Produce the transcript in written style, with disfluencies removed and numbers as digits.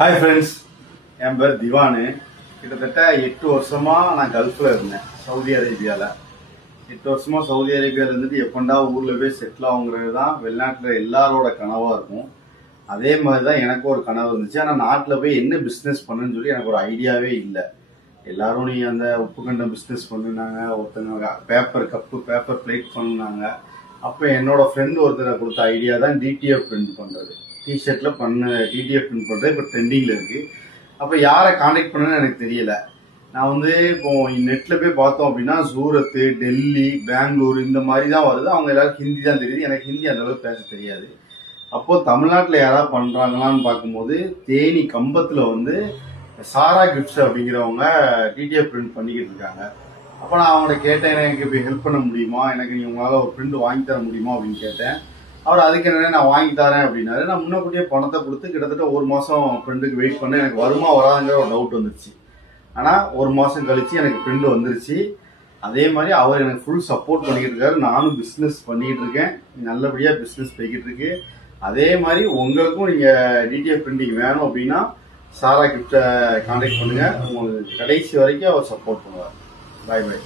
Hi friends, என் பேர் திவானு. கிட்டத்தட்ட 8 வருஷமா நான் கல்ஃபில் இருந்தேன், சவுதி அரேபியாவில். 8 வருஷமா சவுதி அரேபியாவில் இருந்துட்டு எப்பண்டா ஊரில் போய் செட்டில் ஆகுங்கிறது தான் வெளிநாட்டில் எல்லாரோட கனவாக இருக்கும். அதே மாதிரி தான் எனக்கு ஒரு கனவு இருந்துச்சு. ஆனால் நாட்டில் போய் என்ன பிஸ்னஸ் பண்ணுன்னு சொல்லி எனக்கு ஒரு ஐடியாவே இல்லை. எல்லாரும் நீ அந்த உப்பு கண்டம் பிஸ்னஸ் பண்ணுனாங்க, ஒருத்தங்க பேப்பர் கப்பு பேப்பர் பிளேட் பண்ணுனாங்க. அப்போ என்னோட ஃப்ரெண்டு ஒருத்தரை கொடுத்த ஐடியா தான் டிடிஎஃப் பிரிண்ட் பண்ணுறது. டிஷர்ட்டில் டிடிஎஃப் பிரிண்ட் பண்ணுறது இப்போ ட்ரெண்டிங்கில் இருக்குது. அப்போ யாரை காண்டாக்ட் பண்ணணும்னு எனக்கு தெரியல. நான் இப்போ நெட்டில் போய் பார்த்தோம் அப்படின்னா சூரத்து, டெல்லி, பெங்களூர் இந்த மாதிரி தான் வருது. அவங்க எல்லாருக்கும் ஹிந்தி தான் தெரியுது. எனக்கு ஹிந்தி அந்தளவுக்கு பேச தெரியாது. அப்போது தமிழ்நாட்டில் யாராவது பண்ணுறாங்களான்னு பார்க்கும்போது தேனி கம்பத்தில் சாரா கிஃப்ட்ஸ் அப்படிங்கிறவங்க டிடிஎஃப் பிரிண்ட் பண்ணிக்கிட்டு இருக்காங்க. அப்போ நான் அவங்கள்ட்ட கேட்டேன், எனக்கு இப்போ ஹெல்ப் பண்ண முடியுமா, எனக்கு நீ உங்களால் ஒரு பிரிண்ட் வாங்கி தர முடியுமா அப்படின்னு கேட்டேன். அவர் அதுக்கு என்ன நான் வாங்கி தரேன் அப்படின்னாரு. நான் முன்னக்கூட்டியே பணத்தை கொடுத்து கிட்டத்தட்ட 1 மாதம் பிரிண்ட்டுக்கு வெயிட் பண்ண. எனக்கு வருமா வராதுங்கிற ஒரு டவுட் வந்துருச்சு. ஆனால் 1 மாதம் கழிச்சு எனக்கு பிரிண்ட் வந்துருச்சு. அதே மாதிரி அவர் எனக்கு ஃபுல் சப்போர்ட் பண்ணிக்கிட்டு இருக்காரு. நானும் பிஸ்னஸ் பண்ணிக்கிட்டு இருக்கேன், நல்லபடியாக பிஸ்னஸ் போய்கிட்டு இருக்கு. அதே மாதிரி உங்களுக்கும் நீங்கள் டிடிஎஃப் பிரிண்டிங் வேணும் அப்படின்னா சாரா கிஃப்ட்டை கான்டாக்ட் பண்ணுங்கள். உங்களுக்கு கடைசி வரைக்கும் அவர் சப்போர்ட் பண்ணுவார். பாய் பாய்.